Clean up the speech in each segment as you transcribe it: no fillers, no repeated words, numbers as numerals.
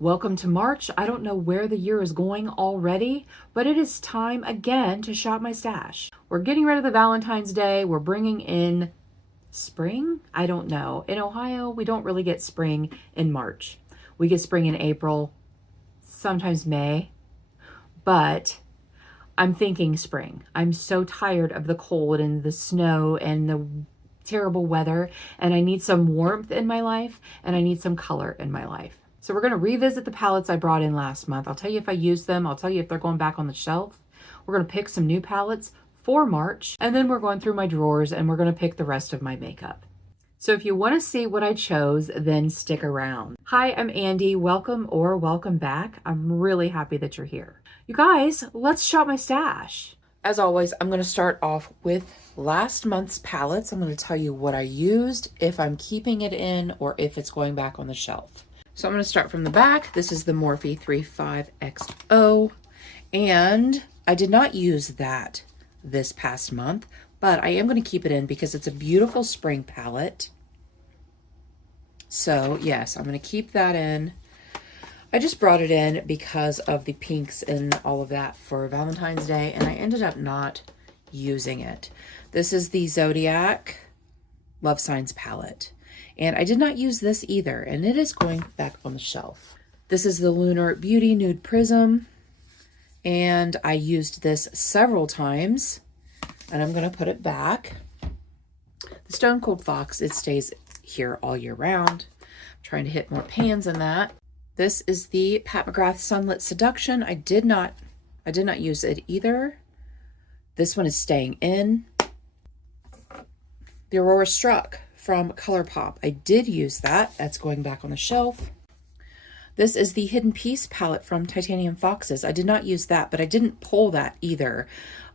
Welcome to March. I don't know where the year is going already, but it is time again to shop my stash. We're getting rid of the Valentine's Day. We're bringing in spring? I don't know. In Ohio, we don't really get spring in March. We get spring in April, sometimes May, but I'm thinking spring. I'm so tired of the cold and the snow and the terrible weather, and I need some warmth in my life, and I need some color in my life. So we're going to revisit the palettes I brought in last month. I'll tell you if I use them. I'll tell you if they're going back on the shelf. We're going to pick some new palettes for March, and then we're going through my drawers and we're going to pick the rest of my makeup. So if you want to see what I chose, then stick around. Hi, I'm Andi. Welcome or welcome back. I'm really happy that you're here. You guys, let's shop my stash. As always, I'm going to start off with last month's palettes. I'm going to tell you what I used, if I'm keeping it in, or if it's going back on the shelf. So I'm going to start from the back. This is the Morphe 35XO, and I did not use that this past month, but I am going to keep it in because it's a beautiful spring palette. So yes, I'm going to keep that in. I just brought it in because of the pinks and all of that for Valentine's Day, and I ended up not using it. This is the Zodiac Love Signs palette. And I did not use this either, and it is going back on the shelf. This is the Lunar Beauty Nude Prism, and I used this several times, and I'm going to put it back. The Stone Cold Fox, it stays here all year round. I'm trying to hit more pans in that. This is the Pat McGrath Sunlit Seduction. I did not use it either. This one is staying in. The Aurora Struck from ColourPop. I did use that. That's going back on the shelf. This is the Hidden Piece palette from Titanium Foxes. I did not use that, but I didn't pull that either.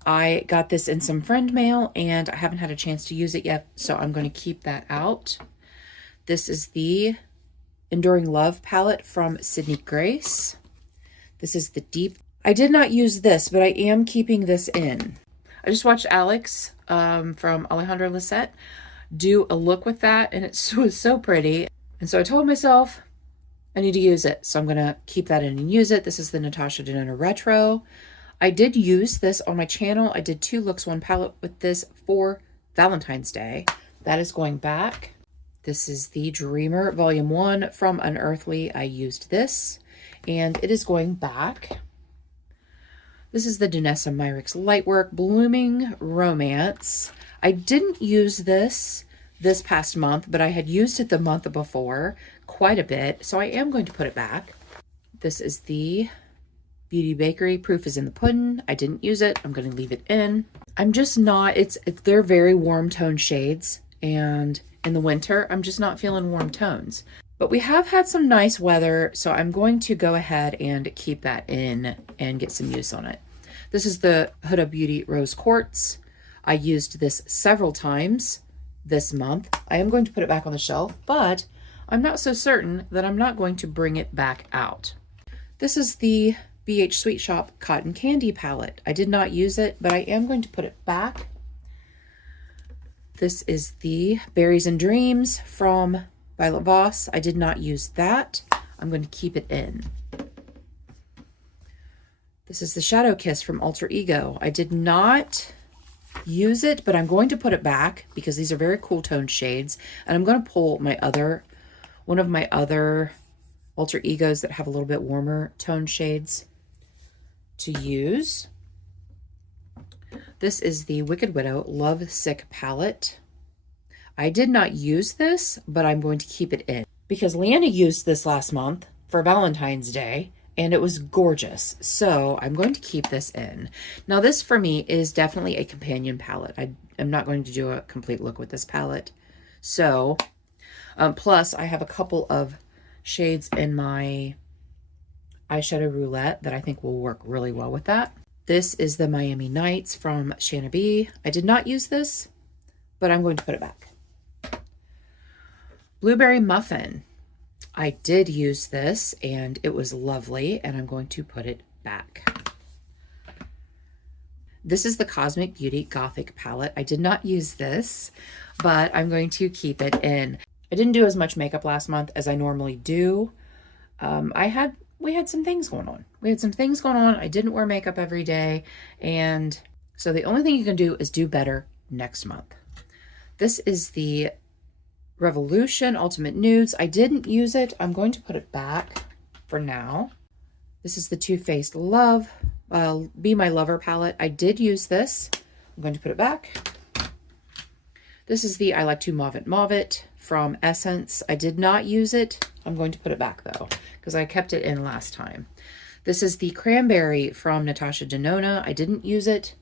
I got this in some friend mail, and I haven't had a chance to use it yet, so I'm going to keep that out. This is the Enduring Love palette from Sydney Grace. This is the Deep. I did not use this, but I am keeping this in. I just watched Alex from Alejandro Lisette do a look with that, and it was so pretty. And so I told myself I need to use it. So I'm going to keep that in and use it. This is the Natasha Denona Retro. I did use this on my channel. I did 2 looks, 1 palette with this for Valentine's Day. That is going back. This is the Dreamer Volume 1 from Unearthly. I used this, and it is going back. This is the Danessa Myricks Lightwork Blooming Romance. I didn't use this past month, but I had used it the month before quite a bit, so I am going to put it back. This is the Beauty Bakery Proof is in the Pudding. I didn't use it. I'm going to leave it in. I'm just not, they're very warm tone shades, and in the winter, I'm just not feeling warm tones. But we have had some nice weather, so I'm going to go ahead and keep that in and get some use on it. This is the Huda Beauty Rose Quartz. I used this several times this month. I am going to put it back on the shelf, but I'm not so certain that I'm not going to bring it back out. This is the BH Sweet Shop Cotton Candy palette. I did not use it, but I am going to put it back. This is the Berries and Dreams from Violet Voss. I did not use that. I'm going to keep it in. This is the Shadow Kiss from Alter Ego. I did not use it, but I'm going to put it back because these are very cool tone shades, and I'm going to pull one of my other Alter Egos that have a little bit warmer tone shades to use. This is the Wicked Widow Love Sick palette. I did not use this, but I'm going to keep it in because Leanna used this last month for Valentine's Day, and it was gorgeous. So I'm going to keep this in. Now this for me is definitely a companion palette. I am not going to do a complete look with this palette. So, plus I have a couple of shades in my eyeshadow roulette that I think will work really well with that. This is the Miami Nights from Shanna B. I did not use this, but I'm going to put it back. Blueberry Muffin. I did use this, and it was lovely, and I'm going to put it back. This is the Cosmic Beauty Gothic palette. I did not use this, but I'm going to keep it in. I didn't do as much makeup last month as I normally do, We had some things going on. We had some things going on. I didn't wear makeup every day. And so the only thing you can do is do better next month. This is the Revolution Ultimate Nudes. I didn't use it. I'm going to put it back for now. This is the Too Faced Love, Be My Lover palette. I did use this. I'm going to put it back. This is the I Like to Mauve It Mauve It from Essence. I did not use it. I'm going to put it back though, because I kept it in last time. This is the Cranberry from Natasha Denona. I didn't use it,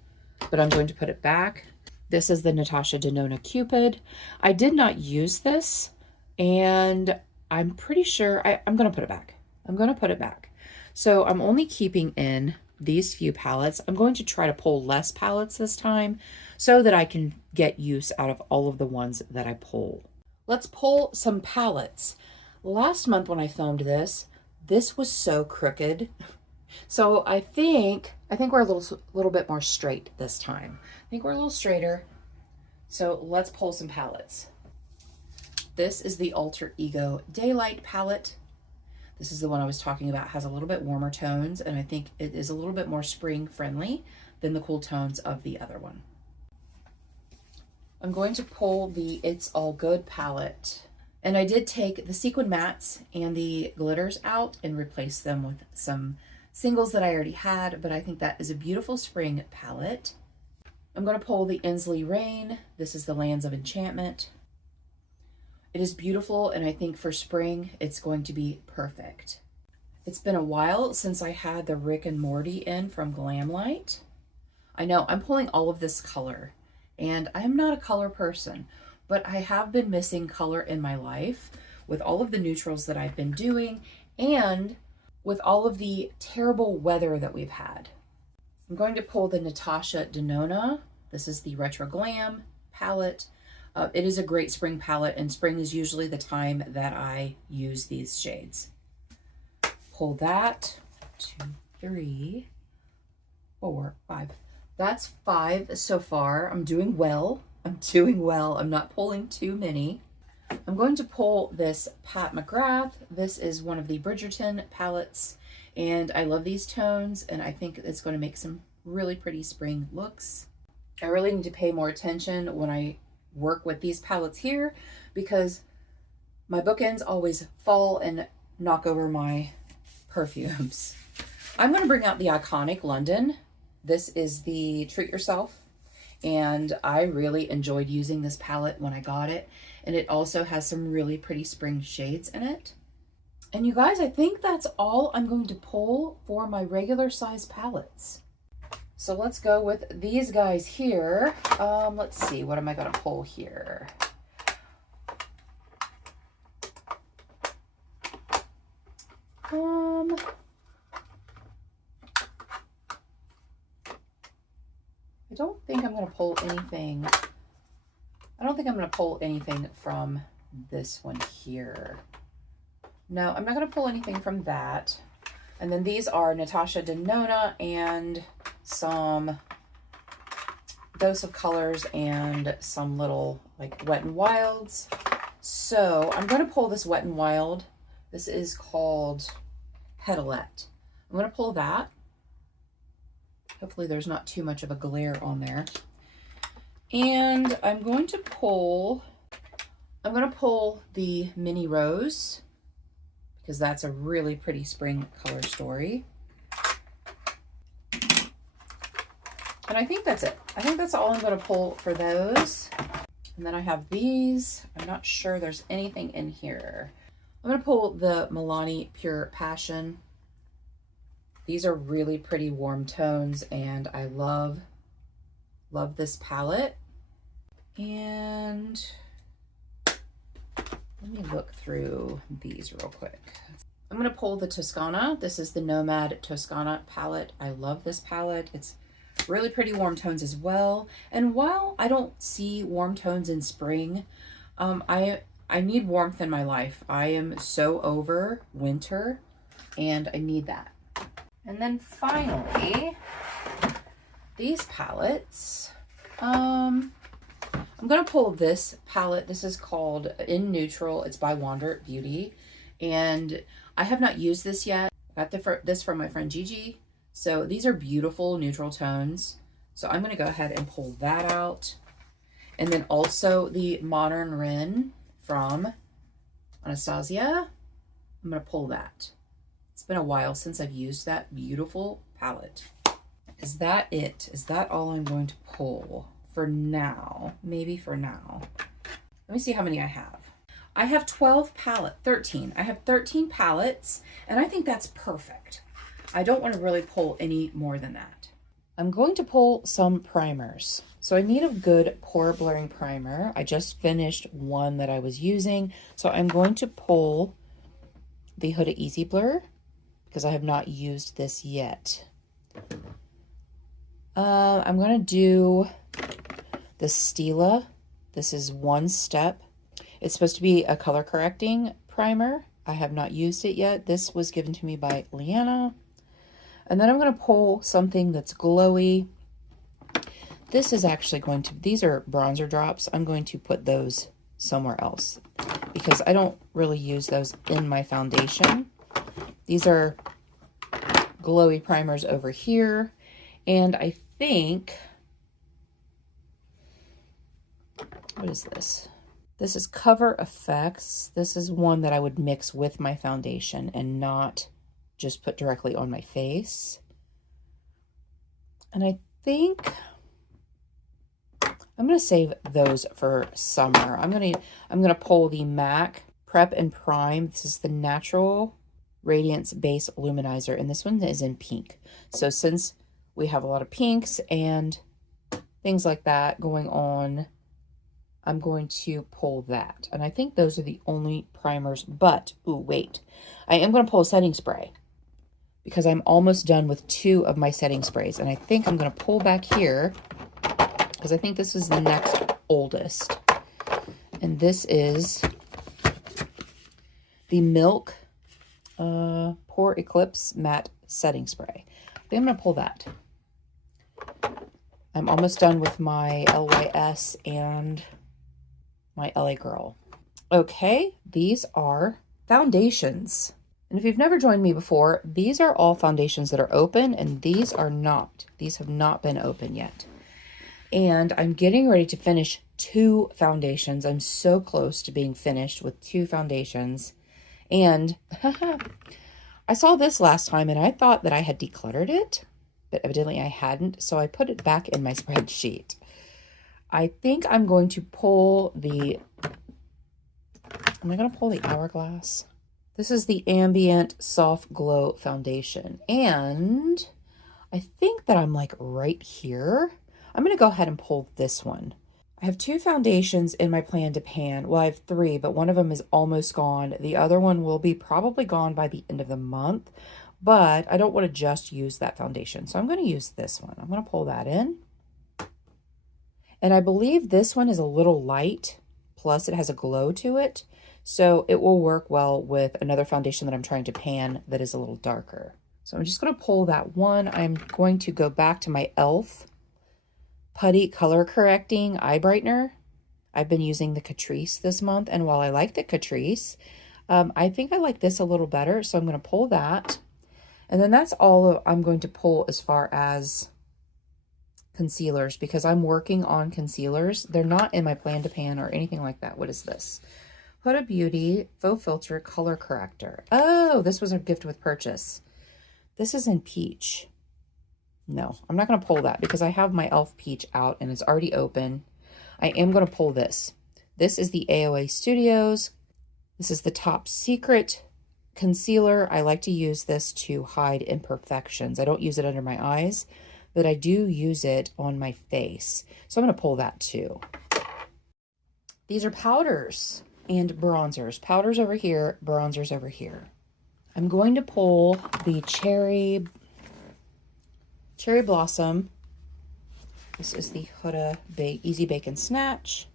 but I'm going to put it back. This is the Natasha Denona Cupid. I did not use this, and I'm pretty sure I'm going to put it back. I'm going to put it back. So I'm only keeping in these few palettes. I'm going to try to pull less palettes this time so that I can get use out of all of the ones that I pull. Let's pull some palettes. Last month when I filmed this was so crooked. So I think we're a little bit more straight this time. I think we're a little straighter. So let's pull some palettes. This is the Alter Ego Daylight palette. This is the one I was talking about, has a little bit warmer tones, and I think it is a little bit more spring friendly than the cool tones of the other one. I'm going to pull the It's All Good palette, and I did take the sequin mattes and the glitters out and replace them with some singles that I already had, but I think that is a beautiful spring palette. I'm going to pull the Inslee Rain. This is the Lands of Enchantment. It is beautiful, and I think for spring, it's going to be perfect. It's been a while since I had the Rick and Morty in from Glamlight. I know I'm pulling all of this color, and I'm not a color person, but I have been missing color in my life with all of the neutrals that I've been doing and with all of the terrible weather that we've had. I'm going to pull the Natasha Denona. This is the Retro Glam palette. It is a great spring palette, and spring is usually the time that I use these shades. Pull that. 2, 3, 4, 5. That's 5 so far. I'm doing well. I'm doing well. I'm not pulling too many. I'm going to pull this Pat McGrath. This is one of the Bridgerton palettes, and I love these tones, and I think it's going to make some really pretty spring looks. I really need to pay more attention when I work with these palettes here, because my bookends always fall and knock over my perfumes. I'm going to bring out the iconic London. This is the Treat Yourself, and I really enjoyed using this palette when I got it, and it also has some really pretty spring shades in it. And you guys, I think that's all I'm going to pull for my regular size palettes. So let's go with these guys here. Let's see, what am I going to pull here? I don't think I'm going to pull anything. I don't think I'm going to pull anything from this one here. No, I'm not going to pull anything from that. And then these are Natasha Denona and some Dose of Colors and some little like Wet n Wilds. So I'm going to pull this Wet n Wild. This is called Petalette. I'm going to pull that. Hopefully there's not too much of a glare on there. And I'm going to pull the Mini Rose, because that's a really pretty spring color story. And I think that's it. I think that's all I'm going to pull for those. And then I have these. I'm not sure there's anything in here. I'm going to pull the Milani Pure Passion. These are really pretty warm tones, and I love this palette. And let me look through these real quick. I'm going to pull the Toscana. This is the Nomad Toscana palette. I love this palette. It's really pretty warm tones as well. And while I don't see warm tones in spring, I need warmth in my life. I am so over winter, and I need that. And then finally, these palettes. I'm going to pull this palette. This is called In Neutral. It's by Wander Beauty. And I have not used this yet. I got this from my friend Gigi. So these are beautiful neutral tones. So I'm going to go ahead and pull that out. And then also the Modern Rin from Anastasia. I'm going to pull that. It's been a while since I've used that beautiful palette. Is that it? Is that all I'm going to pull for now? Maybe for now. Let me see how many I have. I have 13. I have 13 palettes, and I think that's perfect. I don't want to really pull any more than that. I'm going to pull some primers. So I need a good pore blurring primer. I just finished one that I was using. So I'm going to pull the Huda Easy Blur because I have not used this yet. I'm going to do the Stila. This is One Step. It's supposed to be a color correcting primer. I have not used it yet. This was given to me by Leanna. And then I'm going to pull something that's glowy. This is actually going to, these are bronzer drops. I'm going to put those somewhere else because I don't really use those in my foundation. These are glowy primers over here. And I think, what is this? This is Cover Effects. This is one that I would mix with my foundation and not just put directly on my face. And I think I'm going to save those for summer. I'm going to pull the MAC Prep and Prime. This is the Natural Radiance Base Luminizer, and this one is in pink. So since we have a lot of pinks and things like that going on, I'm going to pull that. And I think those are the only primers, but, ooh, wait. I am going to pull a setting spray because I'm almost done with 2 of my setting sprays. And I think I'm going to pull back here because I think this is the next oldest. And this is the Milk Pore Eclipse Matte Setting Spray. I think I'm going to pull that. I'm almost done with my LYS and my LA Girl. Okay, these are foundations. And if you've never joined me before, these are all foundations that are open, and these are not. These have not been open yet. And I'm getting ready to finish 2 foundations. I'm so close to being finished with 2 foundations. And I saw this last time, and I thought that I had decluttered it, but evidently I hadn't, so I put it back in my spreadsheet. I think I'm going to pull the, am I going to pull the Hourglass? This is the Ambient Soft Glow Foundation. And I think that I'm like right here. I'm going to go ahead and pull this one. I have 2 foundations in my plan to pan. Well, I have 3, but one of them is almost gone. The other one will be probably gone by the end of the month, but I don't want to just use that foundation. So I'm going to use this one. I'm going to pull that in. And I believe this one is a little light, plus it has a glow to it. So it will work well with another foundation that I'm trying to pan that is a little darker. So I'm just going to pull that one. I'm going to go back to my e.l.f. Putty Color Correcting Eye Brightener. I've been using the Catrice this month, and while I like the Catrice, I think I like this a little better, so I'm going to pull that. And then that's all I'm going to pull as far as concealers, because I'm working on concealers. They're not in my plan to pan or anything like that. What is this? Huda Beauty Faux Filter Color Corrector. Oh, this was a gift with purchase. This is in peach. No, I'm not going to pull that because I have my e.l.f. peach out and it's already open. I am going to pull this. This is the AOA Studios. This is the Top Secret concealer. I like to use this to hide imperfections. I don't use it under my eyes, but I do use it on my face. So I'm going to pull that too. These are powders and bronzers. Powders over here, bronzers over here. I'm going to pull the Cherry Blossom. This is the Huda Easy Bake and Snatch.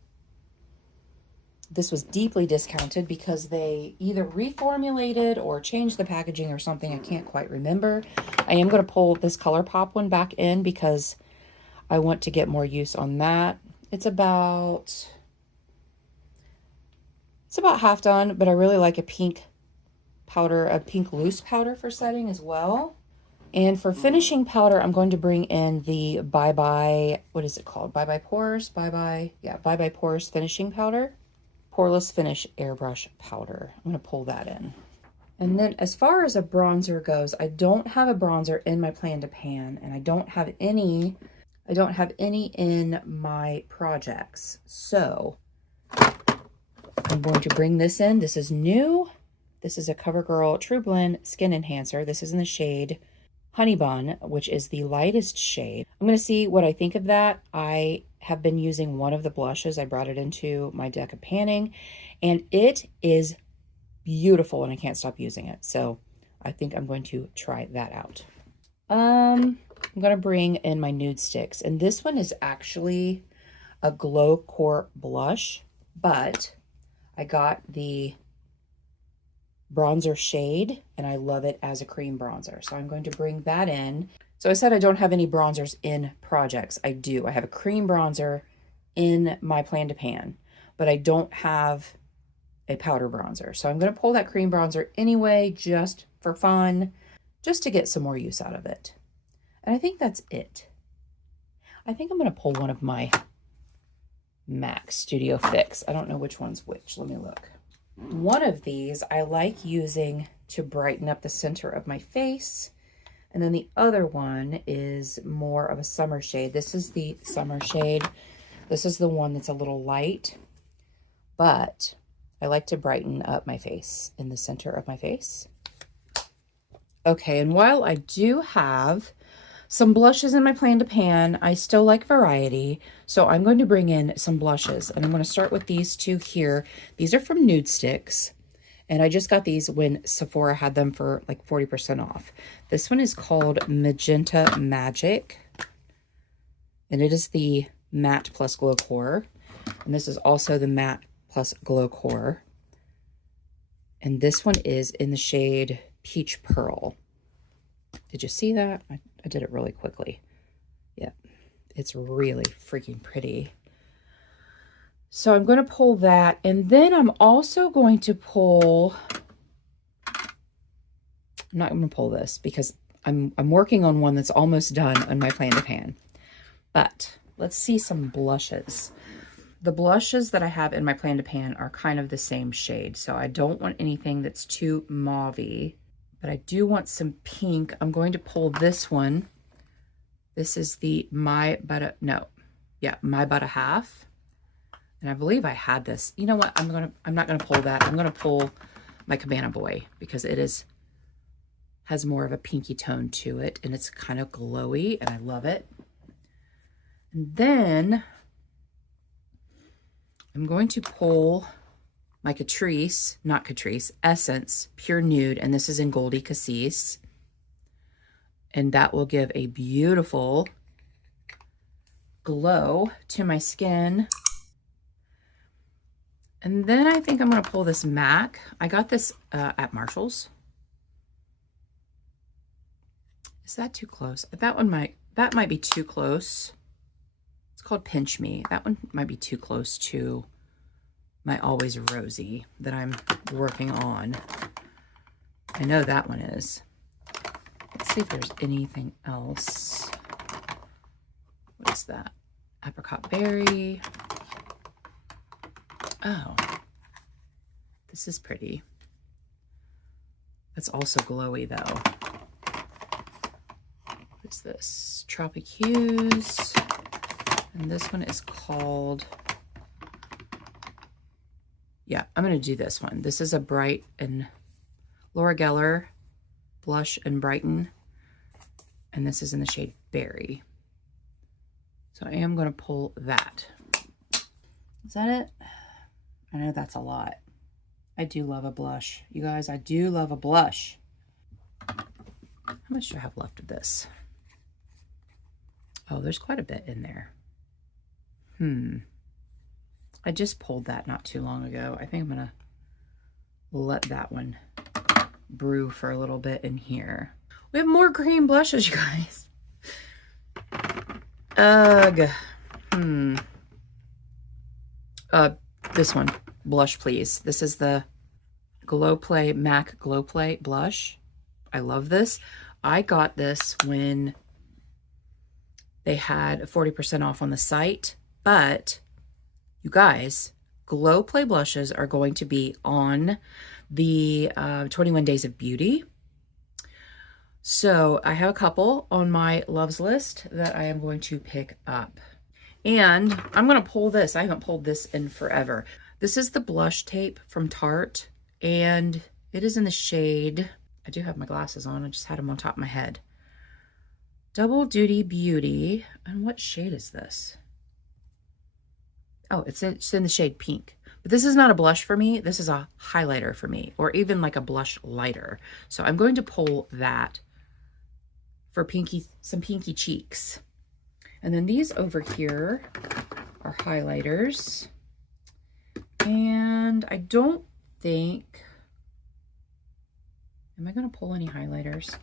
This was deeply discounted because they either reformulated or changed the packaging or something. I can't quite remember. I am going to pull this ColourPop one back in because I want to get more use on that. It's about half done, but I really like a pink powder, a pink loose powder for setting as well. And for finishing powder, I'm going to bring in the Bye Bye, what is it called? Bye Bye Pores? Bye Bye, yeah, Bye Bye Pores finishing powder. Poreless Finish Airbrush Powder. I'm going to pull that in. And then as far as a bronzer goes, I don't have a bronzer in my plan to pan, and I don't have any in my projects. So I'm going to bring this in. This is new. This is a CoverGirl True Blend Skin Enhancer. This is in the shade Honey Bun, which is the lightest shade. I'm going to see what I think of that. I have been using one of the blushes. I brought it into my deck of panning, and it is beautiful, and I can't stop using it. So I think I'm going to try that out. I'm going to bring in my nude sticks, and this one is actually a Glow Core blush, but I got the bronzer shade and I love it as a cream bronzer. So I'm going to bring that in. So I said I don't have any bronzers in projects. I do. I have a cream bronzer in my plan to pan, but I don't have a powder bronzer. So I'm going to pull that cream bronzer anyway, just for fun, just to get some more use out of it. And I think that's it. I think I'm going to pull one of my MAC Studio Fix. I don't know which one's which. Let me look. One of these I like using to brighten up the center of my face. And then the other one is more of a summer shade. This is the summer shade. This is the one that's a little light, but I like to brighten up my face, in the center of my face. Okay, and while I do have some blushes in my plan to pan, I still like variety. So I'm going to bring in some blushes, and I'm going to start with these two here. These are from Nude Sticks, and I just got these when Sephora had them for like 40% off. This one is called Magenta Magic, and it is the Matte Plus Glow Core. And this is also the Matte Plus Glow Core. And this one is in the shade Peach Pearl. Did you see that? I did it really quickly. Yeah, it's really freaking pretty. So I'm going to pull that, and then I'm also going to pull, I'm not going to pull this because I'm working on one that's almost done on my plan to pan. But let's see some blushes. The blushes that I have in my plan to pan are kind of the same shade, so I don't want anything that's too mauve-y, but I do want some pink. I'm going to pull this one. This is the My But a Half. And I believe I had this. You know what? I'm not gonna pull that. I'm gonna pull my Cabana Boy because it has more of a pinky tone to it, and it's kind of glowy, and I love it. And then I'm going to pull my Essence Pure Nude, and this is in Goldie Cassis. And that will give a beautiful glow to my skin. And then I think I'm going to pull this MAC. I got this at Marshall's. Is that too close? That might be too close. It's called Pinch Me. That one might be too close to my Always Rosy that I'm working on. I know that one is. Let's see if there's anything else. What is that? Apricot Berry. Oh, this is pretty. It's also glowy though. What's this? Tropic Hues. And this one is called, yeah, I'm going to do this one. This is a Bright and Laura Geller Blush and Brighten. And this is in the shade Berry. So I am going to pull that. Is that it? I know that's a lot. I do love a blush. You guys, I do love a blush. How much do I have left of this? Oh, there's quite a bit in there. I just pulled that not too long ago. I think I'm going to let that one brew for a little bit in here. We have more green blushes, you guys. Ugh. This one, Blush Please. This is the Glow Play MAC Glow Play blush. I love this. I got this when they had 40% off on the site, but you guys, Glow Play blushes are going to be on the 21 Days of Beauty. So I have a couple on my loves list that I am going to pick up. And I'm going to pull this. I haven't pulled this in forever. This is the blush tape from Tarte, and it is in the shade, I do have my glasses on, I just had them on top of my head. Double Duty Beauty. And what shade is this? Oh, it's in the shade pink. But this is not a blush for me. This is a highlighter for me, or even like a blush lighter. So I'm going to pull that for some pinky cheeks. And then these over here are highlighters. And I don't think, am I going to pull any highlighters?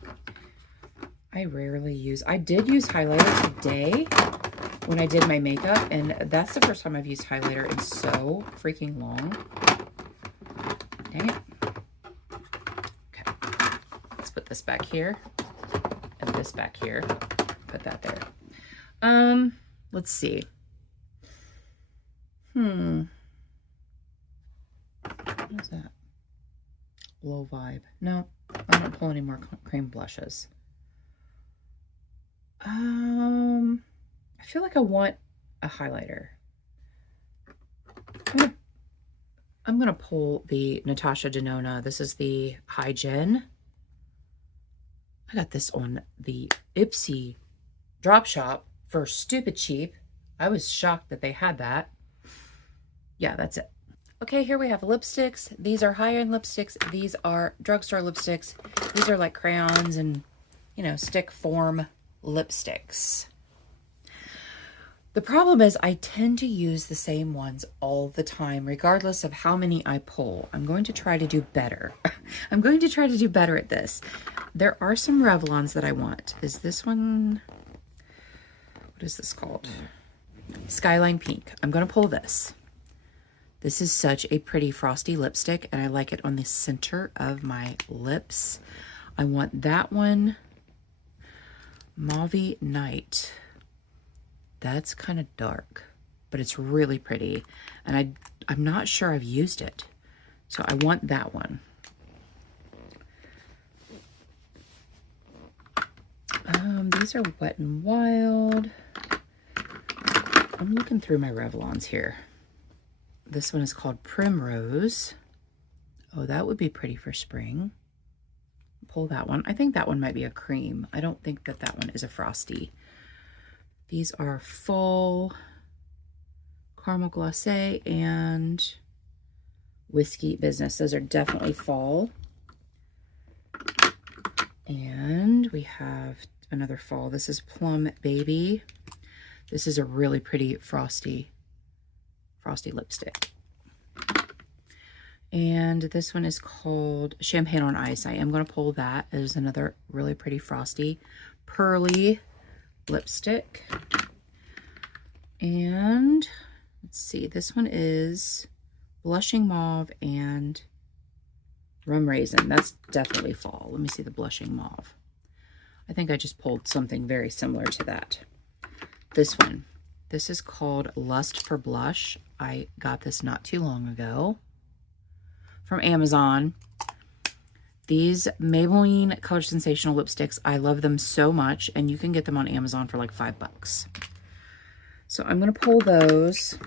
I rarely use, I did use highlighter today when I did my makeup, and that's the first time I've used highlighter in so freaking long. Dang it. Okay, let's put this back here and this back here. Put that there. Let's see. What is that? Low vibe. No, I don't pull any more cream blushes. I feel like I want a highlighter. I'm gonna pull the Natasha Denona. This is the High Gen. I got this on the Ipsy drop shop for stupid cheap. I was shocked that they had that. Yeah, that's it. Okay, here we have lipsticks. These are high-end lipsticks. These are drugstore lipsticks. These are like crayons and, you know, stick form lipsticks. The problem is I tend to use the same ones all the time, regardless of how many I pull. I'm going to try to do better. I'm going to try to do better at this. There are some Revlons that I want. Is this one, what is this called? Skyline Pink. I'm going to pull this. This is such a pretty frosty lipstick, and I like it on the center of my lips. I want that one. Mauve Night. That's kind of dark, but it's really pretty, and I'm not sure I've used it, so I want that one. These are Wet n Wild. I'm looking through my Revlons here. This one is called Primrose. Oh, that would be pretty for spring. Pull that one. I think that one might be a cream. I don't think that that one is a frosty. These are Fall, Caramel Glacé, and Whiskey Business. Those are definitely fall. And we have another fall. This is Plum Baby. This is a really pretty frosty lipstick. And this one is called Champagne on Ice. I am going to pull that. It is another really pretty frosty, pearly lipstick. And let's see, this one is Blushing Mauve and Rum Raisin. That's definitely fall. Let me see the Blushing Mauve. I think I just pulled something very similar to that. This one. This is called Lust for Blush. I got this not too long ago from Amazon. These Maybelline Color Sensational lipsticks, I love them so much, and you can get them on Amazon for like $5. So I'm going to pull those.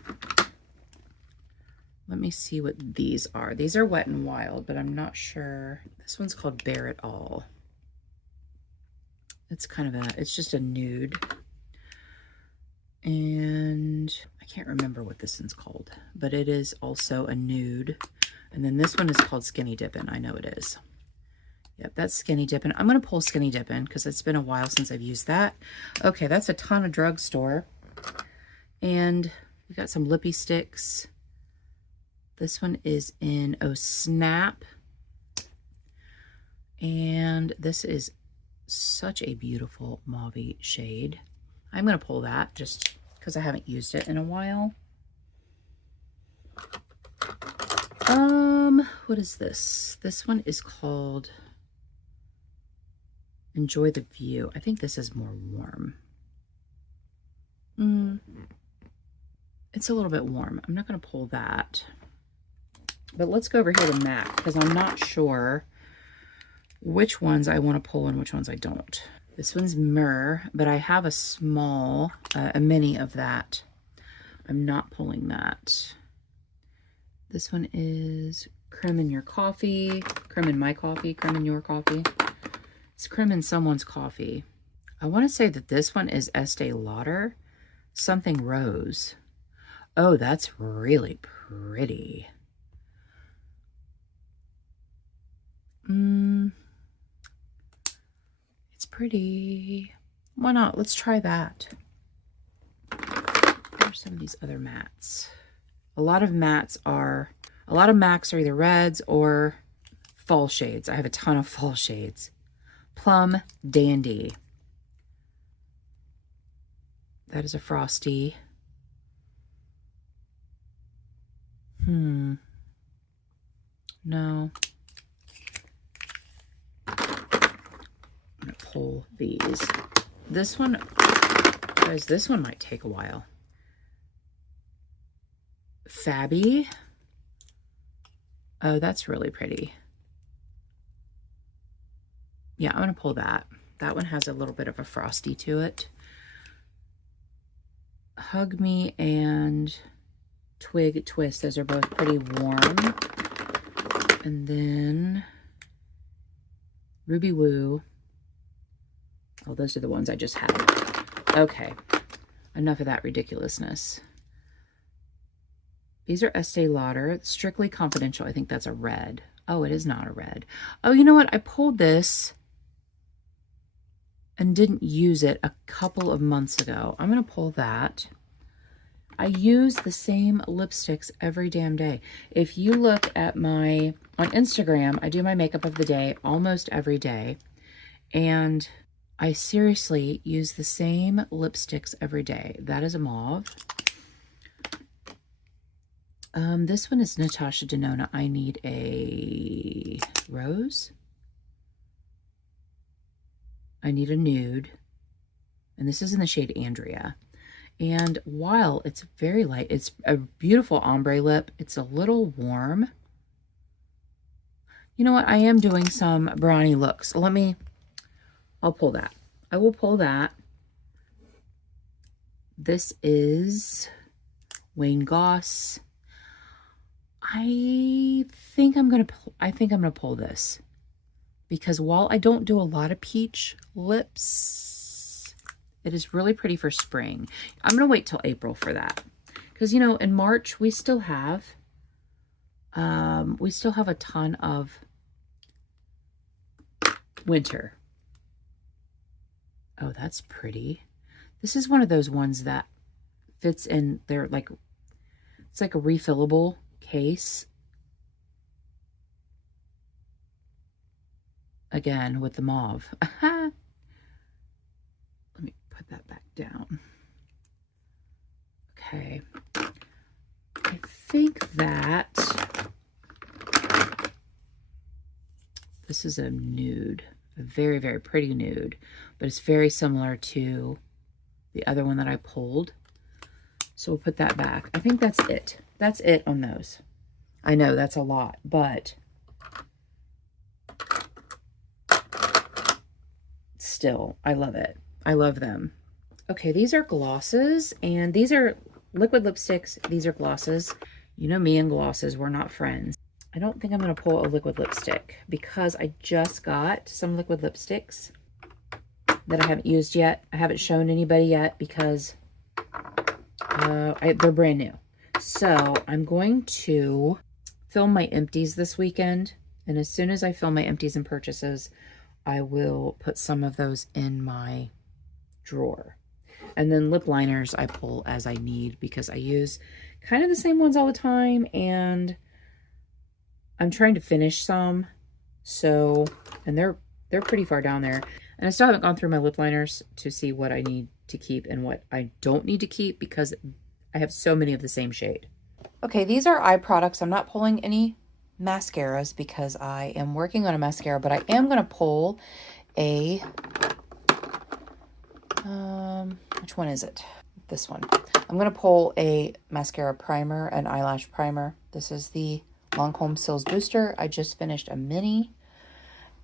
Let me see what these are. These are Wet n Wild, but I'm not sure. This one's called Bare It All. It's kind of it's just a nude. And I can't remember what this one's called, but it is also a nude. And then this one is called Skinny Dippin'. I know it is. Yep, that's Skinny Dippin'. I'm going to pull Skinny Dippin' because it's been a while since I've used that. Okay, that's a ton of drugstore. And we got some lippy sticks. This one is in Oh Snap. And this is such a beautiful mauve shade. I'm going to pull that just because I haven't used it in a while. What is this? This one is called Enjoy the View. I think this is more warm. It's a little bit warm. I'm not going to pull that. But let's go over here to MAC because I'm not sure which ones I want to pull and which ones I don't. This one's Myrrh, but I have a small, a mini of that. I'm not pulling that. This one is Creme in Your Coffee, Creme in My Coffee, Creme in Your Coffee. It's Creme in Someone's Coffee. I want to say that this one is Estee Lauder, Something Rose. Oh, that's really pretty. It's pretty. Why not? Let's try that. What are some of these other mattes? A lot of MACs are either reds or fall shades. I have a ton of fall shades. Plum Dandy. That is a frosty. No. I'm gonna pull these. This one, guys, this one might take a while. Fabby. Oh, that's really pretty. Yeah, I'm gonna pull that. That one has a little bit of a frosty to it. Hug Me and Twig Twist. Those are both pretty warm. And then Ruby Woo. Oh, those are the ones I just had. Okay, enough of that ridiculousness. These are Estee Lauder. Strictly Confidential. I think that's a red. Oh, it is not a red. Oh, you know what? I pulled this and didn't use it a couple of months ago. I'm going to pull that. I use the same lipsticks every damn day. If you look at on Instagram, I do my makeup of the day almost every day. And I seriously use the same lipsticks every day. That is a mauve. This one is Natasha Denona. I need a rose. I need a nude. And this is in the shade Andrea. And while it's very light, it's a beautiful ombre lip. It's a little warm. You know what? I am doing some brownie looks. I'll pull that. I will pull that. This is Wayne Goss. I think I'm gonna pull this because while I don't do a lot of peach lips, it is really pretty for spring. I'm gonna wait till April for that because, you know, in March we still have a ton of winter. Oh, that's pretty. This is one of those ones that fits in there, like it's like a refillable case. Again with the mauve. Let me put that back down. Okay. I think that this is a nude, a very, very pretty nude, but it's very similar to the other one that I pulled. So we'll put that back. I think that's it. That's it on those. I know that's a lot, but still, I love it. I love them. Okay, these are glosses, and these are liquid lipsticks. These are glosses. You know me and glosses, we're not friends. I don't think I'm going to pull a liquid lipstick because I just got some liquid lipsticks that I haven't used yet. I haven't shown anybody yet because they're brand new. So I'm going to film my empties this weekend. And as soon as I film my empties and purchases, I will put some of those in my drawer. And then lip liners I pull as I need because I use kind of the same ones all the time. And I'm trying to finish some. So, and they're pretty far down there. And I still haven't gone through my lip liners to see what I need to keep and what I don't need to keep because I have so many of the same shade. Okay, these are eye products. I'm not pulling any mascaras because I am working on a mascara, but I am going to pull a, which one is it? This one. I'm going to pull a mascara primer, an eyelash primer. This is the Lancome Sills Booster. I just finished a mini.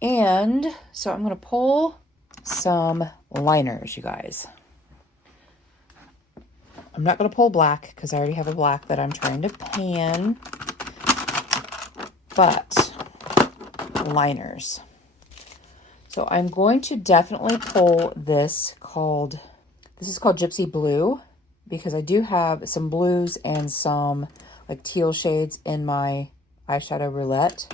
And so I'm going to pull some liners, you guys. I'm not going to pull black because I already have a black that I'm trying to pan. But liners. So I'm going to definitely pull this is called Gypsy Blue, because I do have some blues and some like teal shades in my eyeshadow roulette.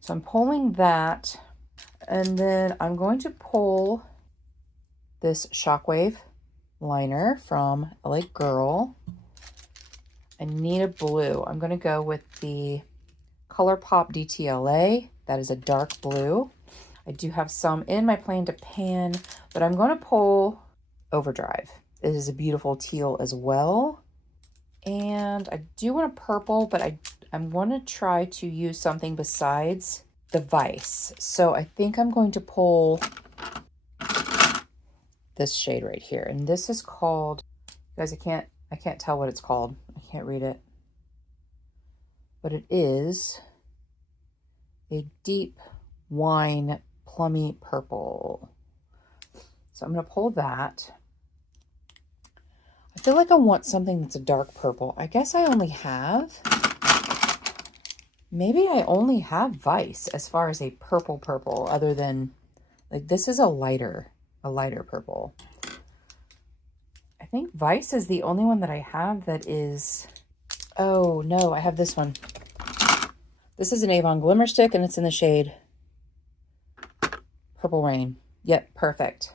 So I'm pulling that, and then I'm going to pull this Shockwave liner from LA Girl. I need a blue. I'm going to go with the ColourPop DTLA. That is a dark blue. I do have some in my plan to pan, but I'm going to pull Overdrive. It is a beautiful teal as well. And I do want a purple, but I'm going to try to use something besides the Vice. So I think I'm going to pull this shade right here. And this is called, guys, I can't tell what it's called. I can't read it. But it is a deep wine plummy purple. So I'm going to pull that. I feel like I want something that's a dark purple. I guess I only have, maybe I only have Vice as far as a purple, other than, like, this is a lighter purple. I think Vice is the only one that I have that is, oh no, I have this one. This is an Avon Glimmer Stick, and it's in the shade Purple Rain. Yep, perfect.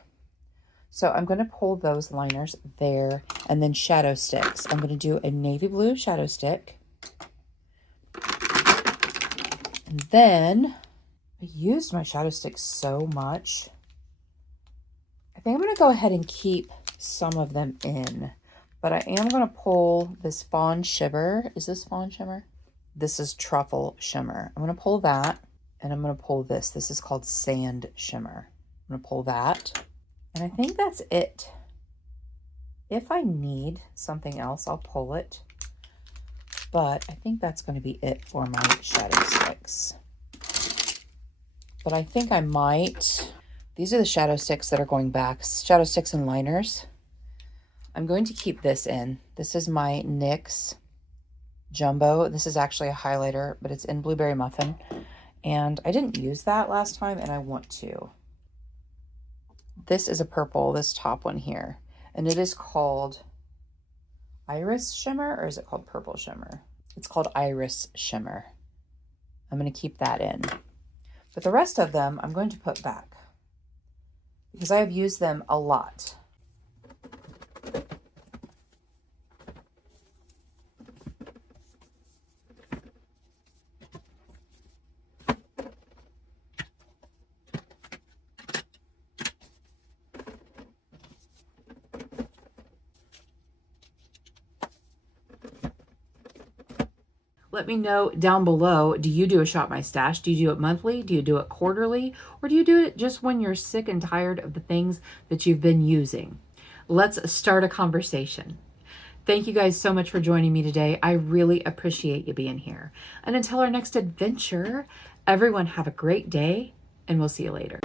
So I'm going to pull those liners there, and then shadow sticks. I'm going to do a navy blue shadow stick. And then I used my shadow sticks so much. I think I'm going to go ahead and keep some of them in, but I am going to pull this Fawn Shimmer. Is this Fawn Shimmer? This is Truffle Shimmer. I'm going to pull that, and I'm going to pull this. This is called Sand Shimmer. I'm going to pull that, and I think that's it. If I need something else, I'll pull it, but I think that's going to be it for my shadow sticks. But I think I might, these are the shadow sticks that are going back, shadow sticks and liners. I'm going to keep this in. This is my NYX Jumbo. This is actually a highlighter, but it's in Blueberry Muffin. And I didn't use that last time, and I want to. This is a purple, this top one here. And it is called Iris Shimmer, or is it called Purple Shimmer? It's called Iris Shimmer. I'm going to keep that in. But the rest of them, I'm going to put back, because I have used them a lot. Let me know down below, do you do a Shop My Stash? Do you do it monthly? Do you do it quarterly? Or do you do it just when you're sick and tired of the things that you've been using? Let's start a conversation. Thank you guys so much for joining me today. I really appreciate you being here. And until our next adventure, everyone have a great day, and we'll see you later.